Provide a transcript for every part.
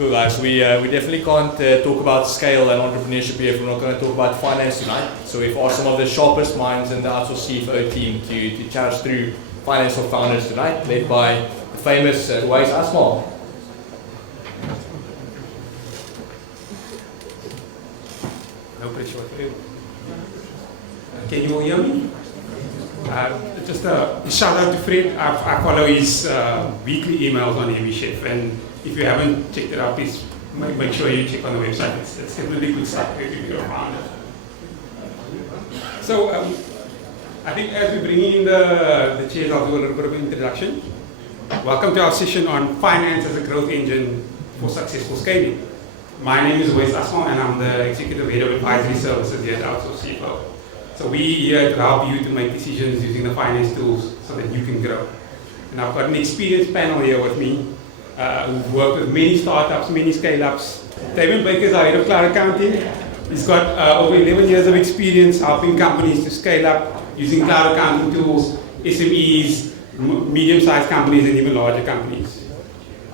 Cool guys, we definitely can't talk about scale and entrepreneurship here if we're not going to talk about finance tonight. So we've asked some of the sharpest minds in the outsourced CFO team to chat us through finance for founders tonight, led by the famous Uwais Asmal. No pressure whatsoever. Can you all hear me? Just a shout out to Fred. I follow his weekly emails on Heavy Chef, and if you haven't checked it out, please make sure you check on the website. It's definitely good stuff if you're a founder. So I think as we bring in the chairs, I'll do a little bit of an introduction. Welcome to our session on finance as a growth engine for successful scaling. My name is Uwais Asmal, and I'm the Executive Head of Advisory Services here at OCFO. So we're here to help you to make decisions using the finance tools so that you can grow. And I've got an experienced panel here with me who've worked with many startups, many scale-ups. Damian is our Head of Cloud Accounting. He's got over 11 years of experience helping companies to scale up using cloud accounting tools, SMEs, medium-sized companies, and even larger companies.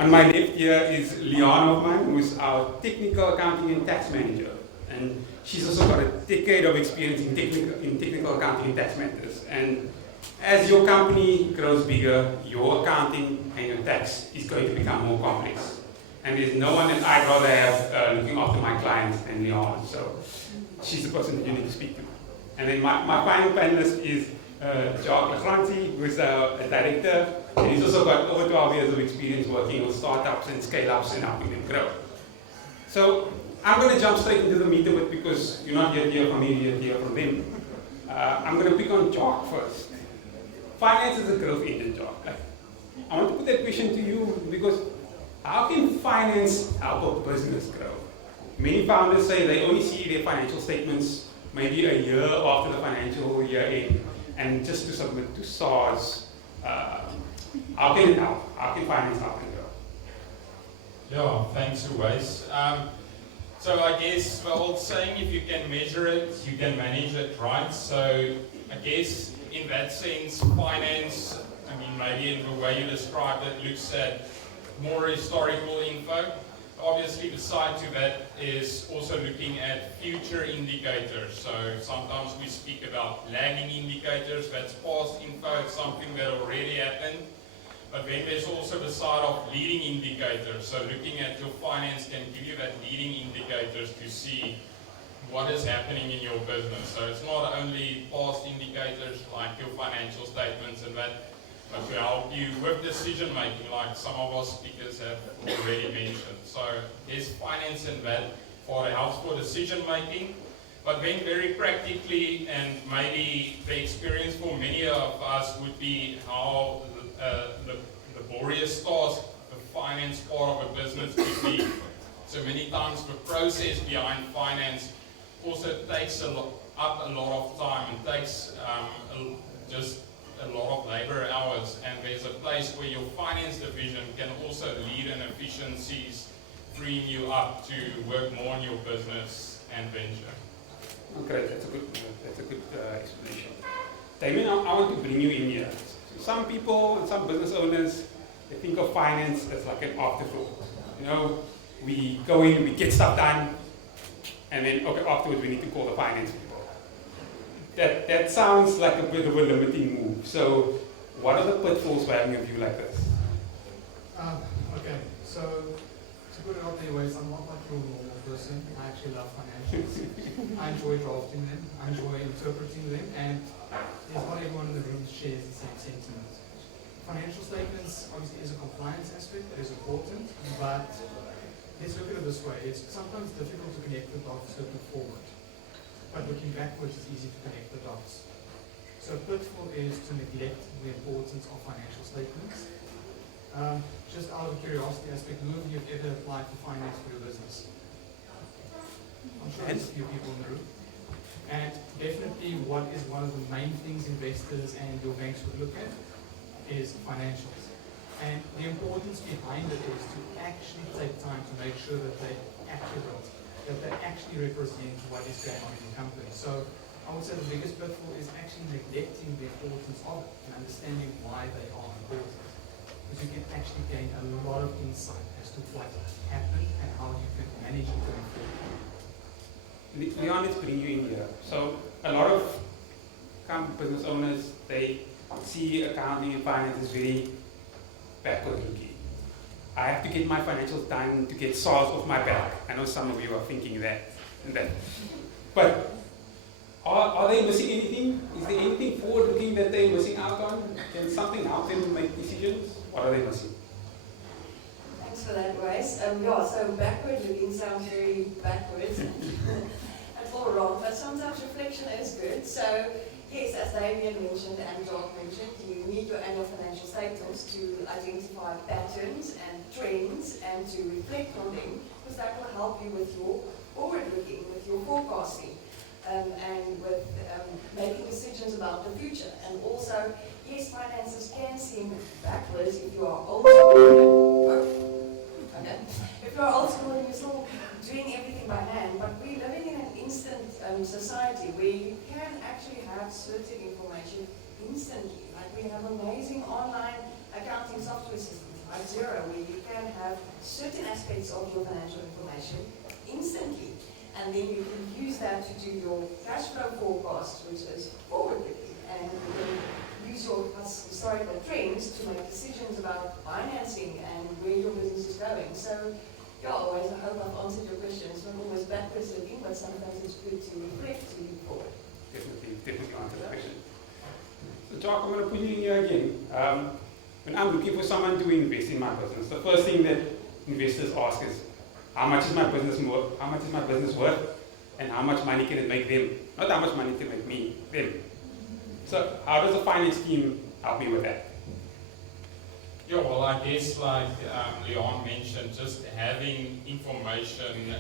On my left here is Leanne Hoffman, who is our Technical Accounting and Tax Manager. And she's also got a decade of experience in technical accounting and tax matters. And as your company grows bigger, your accounting and your tax is going to become more complex. And there's no one that I'd rather have looking after my clients than Leanne. So she's the person that you need to speak to. And then my final panelist is Jacques, who is a director, and he's also got over 12 years of experience working with startups and scale-ups and helping them grow. So I'm going to jump straight into the meat of it because you're not yet here from me, you're here from them. I'm going to pick on Jacques first. Finance is a growth engine, Jacques. I want to put that question to you because how can finance help a business grow? Many founders say they only see their financial statements maybe a year after the financial year end, and just to submit to SARS. How can it help? How can finance help and grow? Yeah, thanks, Uwais. So I guess the old saying, if you can measure it, you can manage it, right? So I guess in that sense, finance, I mean, maybe in the way you described it, looks at more historical info. Obviously, the side to that is also looking at future indicators. So sometimes we speak about lagging indicators, that's past info, it's something that already happened. But then there's also the side of leading indicators. So looking at your finance can give you that leading indicators to see what is happening in your business. So it's not only past indicators like your financial statements and that, but to help you with decision making, like some of our speakers have already mentioned. So there's finance in that for the helps for decision making. But then very practically, and maybe the experience for many of us would be how the laborious task, the finance part of a business could be. So many times the process behind finance also takes up a lot of time and takes just a lot of labor hours, and there's a place where your finance division can also lead in efficiencies, freeing you up to work more on your business and venture. Okay, that's a good explanation. Damian, I want to bring you in here. Some people and some business owners, they think of finance as like an afterthought. You know, we go in, we get stuff done, and then okay, afterwards we need to call the finance people. That sounds like a bit of a limiting move. So, what are the pitfalls for having a view like this? Okay, so to put it out there, ways, I'm not like your normal person. I actually love financials. I enjoy drafting them. I enjoy interpreting them, and there's not everyone in the room shares the same sentiment. Financial statements obviously is a compliance aspect that is important, but let's look at it this way. It's sometimes difficult to connect the dots looking forward, but looking backwards is easy to connect the dots. So a pitfall is to neglect the importance of financial statements. Just out of curiosity aspect, who of you have ever applied for finance for your business? I'm sure there's a few people in the room. And definitely what is one of the main things investors and your banks would look at is financials. And the importance behind it is to actually take time to make sure that they're accurate, that they actually represent what is going on in your company. So I would say the biggest pitfall is actually neglecting the importance of it and understanding why they are important. Because you can actually gain a lot of insight as to what happened and can manage it going forward? Leanne, let's bring you in here. So a lot of business owners, they see accounting and finance is very backward looking. I have to get my financials done to get SARS off my back. I know some of you are thinking that. But are they missing anything? Is there anything forward looking that they're missing out on? Can something help them make decisions? What are they missing? Thanks for that, Uwais. So backward looking sounds very backwards. That's all wrong, but sometimes reflection is good. So yes, as Damian mentioned and Jacques mentioned, you need your annual financial statements to identify patterns and trends and to reflect on them, because that will help you with your forward looking, with your forecasting, and with making decisions about the future. And also, yes, finances can seem backwards if you are old school. Okay. If you are old school and you're still doing everything by hand, but we're living in an instant society where you can actually have certain information instantly. Like we have amazing online accounting software systems like Xero, where you can have certain aspects of your financial information instantly. And then you can use that to do your cash flow forecast, which is forward-looking. And you can use your historical trends to make decisions about financing and where your business is going. So, yeah, always, I hope I've answered your question. It's not always backwards looking, but sometimes it's good to reflect to move forward. Definitely answered the question. So, Jacques, I'm going to put you in here again. When I'm looking for someone to invest in my business, the first thing that investors ask is, how much is my business worth? How much is my business worth? And how much money can it make them? Not how much money can it make me, them. So how does the finance team help me with that? Yeah, well, I guess like Leanne mentioned, just having information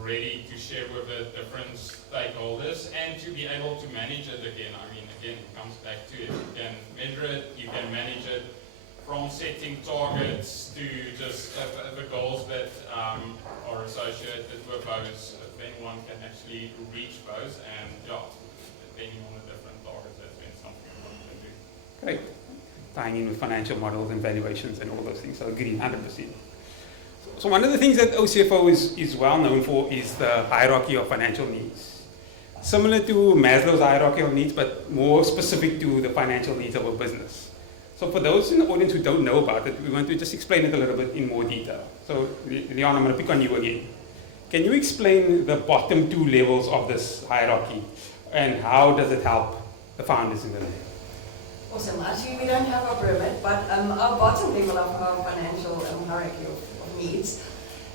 ready to share with the different stakeholders and to be able to manage it again. I mean, again, it comes back to it. You can measure it, you can manage it, from setting targets to just the goals that are associated with those. If anyone can actually reach those, and yeah, depending on the different targets, that's been something we want to do. Great. Tying in with financial models and valuations and all those things. So agree 100%. So one of the things that OCFO is well known for is the hierarchy of financial needs. Similar to Maslow's hierarchy of needs, but more specific to the financial needs of a business. So for those in the audience who don't know about it, we want to just explain it a little bit in more detail. So Leanne, I'm going to pick on you again. Can you explain the bottom two levels of this hierarchy and how does it help the founders in the day? Awesome. Actually, we don't have a pyramid, but our bottom level of our financial hierarchy of needs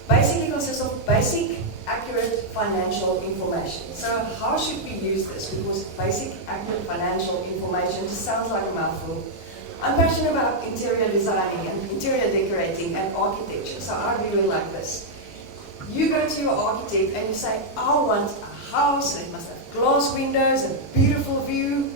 basically consists of basic, accurate financial information. So how should we use this? Because basic, accurate financial information just sounds like a mouthful. I'm passionate about interior designing and interior decorating and architecture, so I really like this. You go to your architect and you say, I want a house, and it must have glass windows, a beautiful view,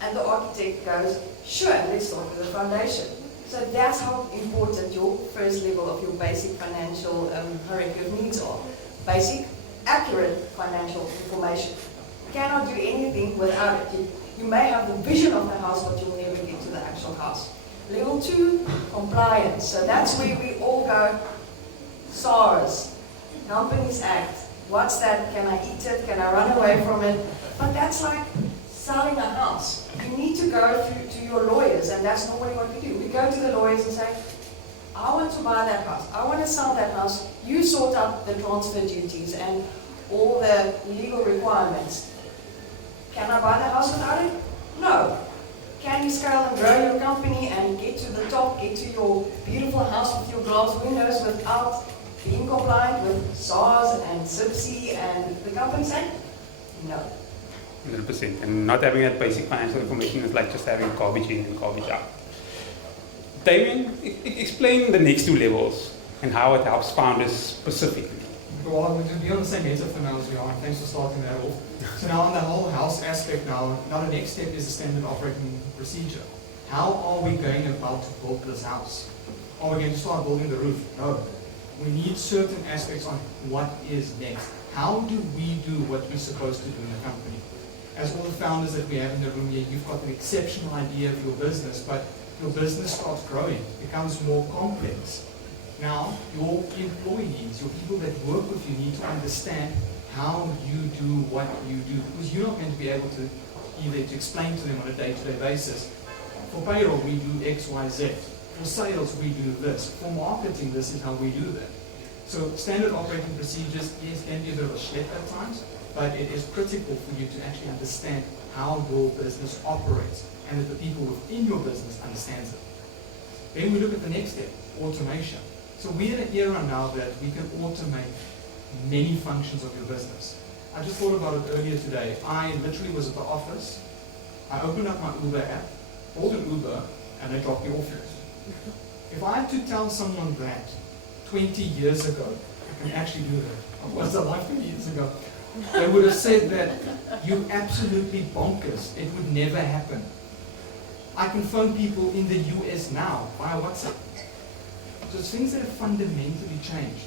and the architect goes, sure, let's start with the foundation. So that's how important your first level of your basic financial hierarchy of needs are. Basic, accurate financial information. You cannot do anything without it. You may have the vision of the house, but you'll never get to the actual house. Level 2, compliance. So that's where we all go, SARS, Companies Act. What's that? Can I eat it? Can I run away from it? But that's like selling a house. You need to go to your lawyers, and that's normally what we do. We go to the lawyers and say, I want to buy that house. I want to sell that house. You sort out the transfer duties and all the legal requirements. Can I buy the house without it? No. Can you scale and grow your company and get to the top, get to your beautiful house with your glass windows without being compliant with SARS and SIPC and the Companies Act? No. 100%. And not having that basic financial information is like just having garbage in and garbage out. Damian, explain the next two levels and how it helps founders specifically. Well, I'm going to be on the same meta for now as we are. Thanks for starting that off. So now on that whole house aspect now the next step is the standard operating procedure. How are we going about to build this house? Are we going to start building the roof? No. We need certain aspects on what is next. How do we do what we're supposed to do in the company? As all the founders that we have in the room here, you've got an exceptional idea of your business, but your business starts growing, becomes more complex. Now, your employees, your people that work with you need to understand how you do what you do, because you're not going to be able to either to explain to them on a day-to-day basis. For payroll, we do X, Y, Z. For sales, we do this. For marketing, this is how we do that. So standard operating procedures, yes, can be a bit of a schlep at times, but it is critical for you to actually understand how your business operates and that the people within your business understands it. Then we look at the next step, automation. So we're in an era now that we can automate many functions of your business. I just thought about it earlier today. I literally was at the office. I opened up my Uber app, called an Uber, and they dropped me off here. If I had to tell someone that 20 years ago, I can actually do that. What was it like 20 years ago? They would have said that you're absolutely bonkers. It would never happen. I can phone people in the US now via WhatsApp. So it's things that have fundamentally changed.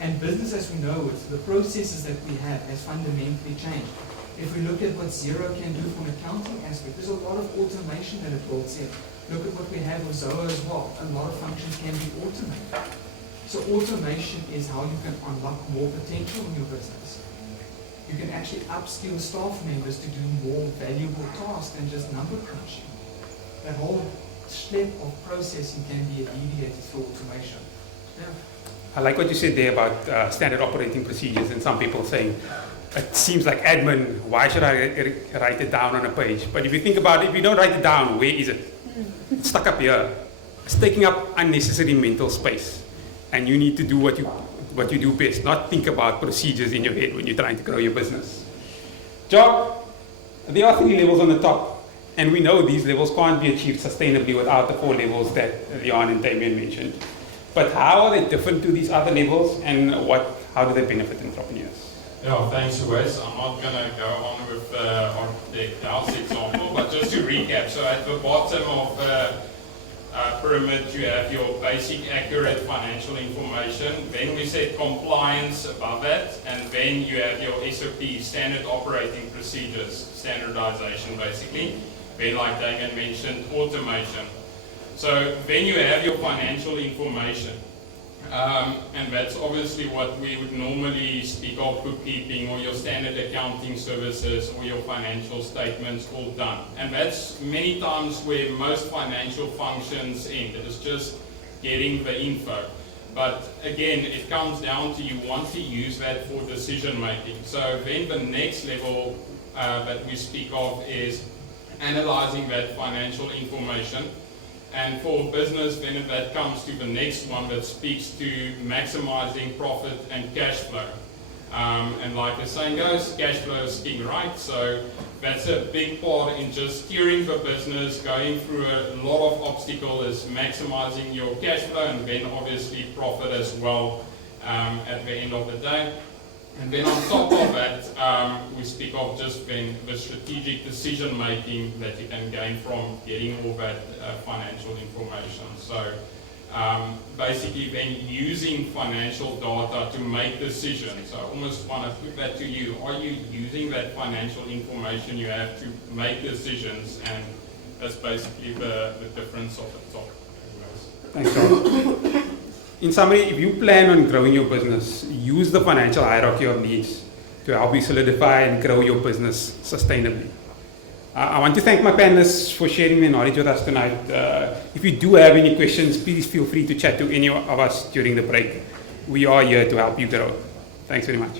And business as we know it, the processes that we have has fundamentally changed. If we look at what Xero can do from an accounting aspect, there's a lot of automation that it builds in. Look at what we have with Zoho as well. A lot of functions can be automated. So automation is how you can unlock more potential in your business. You can actually upskill staff members to do more valuable tasks than just number crunching. That whole step of processing can be alleviated through automation. Yeah. I like what you said there about standard operating procedures, and some people saying, it seems like admin, why should I write it down on a page? But if you think about it, if you don't write it down, where is it? It's stuck up here. It's taking up unnecessary mental space. And you need to do what you do best, not think about procedures in your head when you're trying to grow your business. Jacques, there are 3 levels on the top, and we know these levels can't be achieved sustainably without the 4 levels that Leanne and Damian mentioned. But how are they different to these other levels, and how do they benefit entrepreneurs? Yeah, thanks, Uwais. I'm not going to go on with the architect house example, but just to recap. So at the bottom of the pyramid, you have your basic, accurate financial information. Then we set compliance above that, and then you have your SOP, standard operating procedures, standardization basically. Then, like Damian mentioned, automation. So then you have your financial information. And that's obviously what we would normally speak of, bookkeeping or your standard accounting services or your financial statements all done. And that's many times where most financial functions end. It is just getting the info. But again, it comes down to you want to use that for decision making. So then the next level that we speak of is analyzing that financial information. And for business, then that comes to the next one that speaks to maximizing profit and cash flow. And like the saying goes, cash flow is king, right? So that's a big part in just steering the business, going through a lot of obstacles, is maximizing your cash flow and then obviously profit as well at the end of the day. And then on top of that, we speak of just then the strategic decision making that you can gain from getting all that financial information. So basically then using financial data to make decisions. So I almost want to put that to you. Are you using that financial information you have to make decisions? And that's basically the difference of the top. Thanks, John. In summary, if you plan on growing your business, use the financial hierarchy of needs to help you solidify and grow your business sustainably. I want to thank my panelists for sharing their knowledge with us tonight. If you do have any questions, please feel free to chat to any of us during the break. We are here to help you grow. Thanks very much.